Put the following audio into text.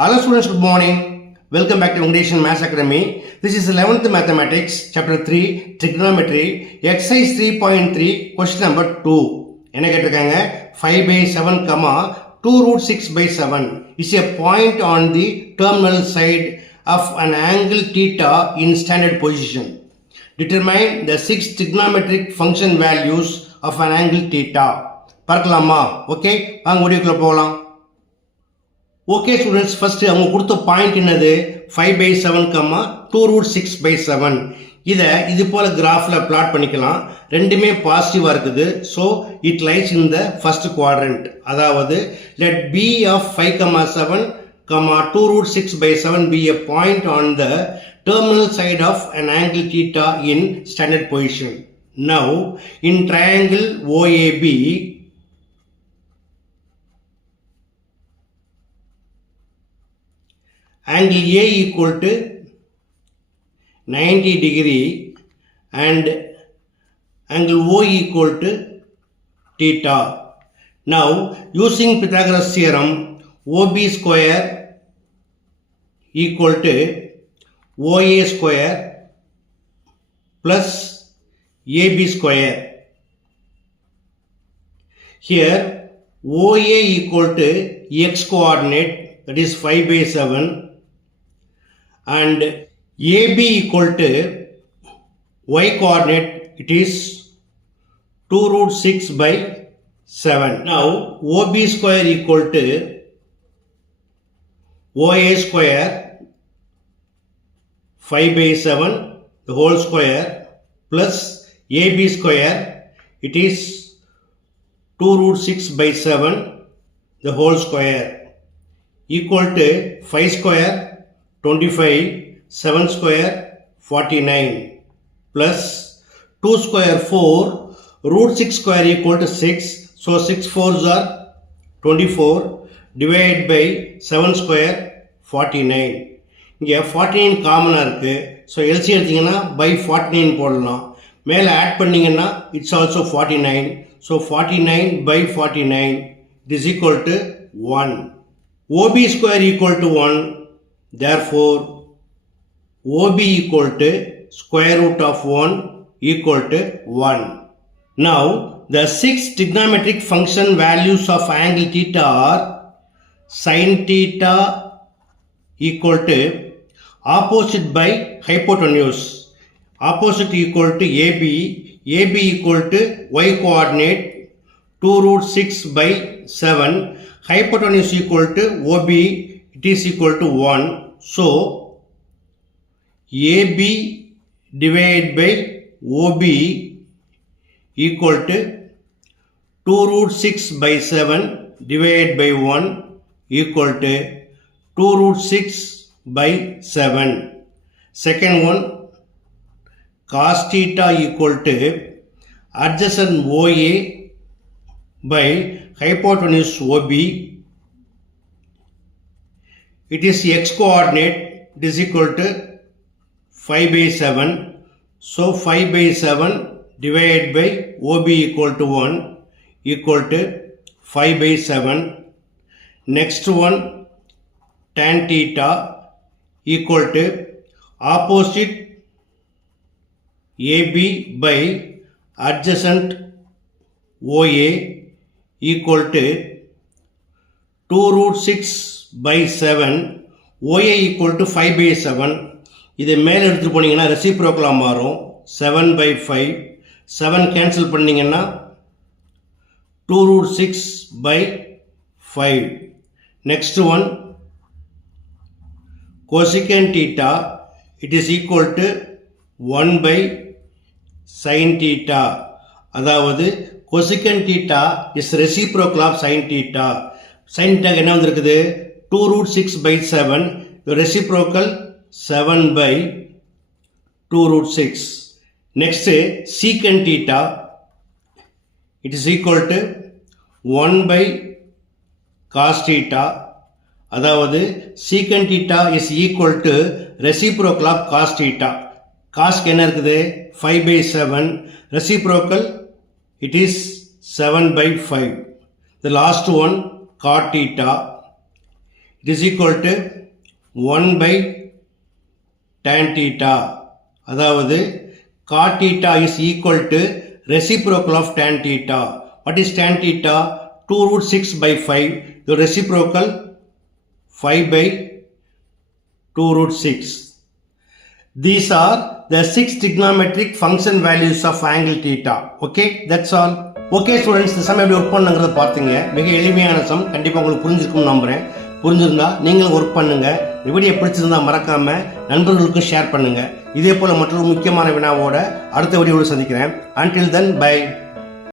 Hello students, good morning. Welcome back to English and Maths Academy. This is 11th Mathematics, Chapter 3, Trigonometry, Exercise 3.3, Question number 2. என்ன கேட்டிருக்காங்க 5 by 7, 2 root 6 by 7 is a point on the terminal side of an angle theta in standard position. Determine the 6 trigonometric function values of an angle theta. பார்க்கலாமா? Okay, வாங்க வீடியோக்குள்ள போகலாம். Okay students, first அவங்க கொடுத்த point என்னது 5 by 7, 2 root 6 by 7. இதை இது போல கிராஃபில் பிளாட் பண்ணிக்கலாம். ரெண்டுமே பாசிட்டிவாக இருக்குது. So it lies in the first quadrant. அதாவது let b of 5, 7, 2 root 6 by 7 be a point on the terminal side of an angle theta in standard position. Now in triangle OAB, angle A equal to 90 degree and angle O equal to theta. Now using Pythagoras theorem, OB square equal to OA square plus AB square. Here OA equal to x coordinate, that is 5 by 7, and AB equal to y coordinate, it is 2 root 6 by 7. Now OB square equal to OA square 5 by 7 the whole square plus AB square, it is 2 root 6 by 7 the whole square, equal to 5 square 25, 7 square 49, plus 2 square 4, root 6 square equal to 6, so 6 4s are 24, divided by 7 square 49. இங்கே 49 காமனாக இருக்குது. So LC எடுத்திங்கன்னா by 49 போடலாம். மேலே add பண்ணிங்கன்னா it's also 49. So 49 by 49 it is equal to 1. OB square equal to 1. Therefore OB equal to square root of 1 equal to 1. Now the 6 trigonometric function values of angle theta are sin theta equal to opposite by hypotenuse, opposite equal to AB, AB equal to y coordinate 2 root 6 by 7, hypotenuse equal to OB, it is equal to 1. So AB divided by OB equal to 2 root 6 by 7 divided by 1 equal to 2 root 6 by 7. Second one, cos theta equal to adjacent OA by hypotenuse OB, it is x coordinate, it is equal to 5 by 7. So 5 by 7 divided by OB equal to 1 equal to 5 by 7. Next one, tan theta equal to opposite AB by adjacent OA equal to 2 root 6 by 7, OA equal to 5 by 7. இதை மேலே எடுத்துகிட்டு போனீங்கன்னா ரெசிப்ரோக்கலாக மாறும். 7 by 5, 7 cancel பண்ணிங்கன்னா 2 root 6 by 5. Next one, cosecant theta, it is equal to 1 by sin theta. அதாவது cosecant theta is reciprocal of sin theta. sin theta என்ன வந்திருக்குது 2 root 6 by 7, reciprocal 7 by 2 root 6. Next secant theta, it is equal to 1 by cos theta. அதாவது secant theta is equal to reciprocal of cos theta. cosக்கு என்ன இருக்குது 5 by 7, reciprocal it is 7 by 5. The last one, cot theta, it is equal to 1 by tan theta. அதாவது cot theta is equal to reciprocal of tan theta. What is tan theta? 2 root 6 by 5. The reciprocal 5 by 2 root 6. These are the 6 trigonometric function values of angle theta. Okay, that's all. Okay students, இந்த some எப்படி work பண்ணுங்கிறத பார்த்தீங்க. மிக எளிமையான some. கண்டிப்பாக உங்களுக்கு புரிஞ்சிருக்கும்னு நம்புகிறேன். புரிஞ்சிருந்தா நீங்களும் ஒர்க் பண்ணுங்க. இந்த வீடியோ பிடிச்சிருந்தா மறக்காம நண்பர்களுக்கும் ஷேர் பண்ணுங்க. இதே போல மற்றொரு முக்கியமான வினாவோட அடுத்த வீடியோவில் சந்திக்கிறேன். Until then, bye.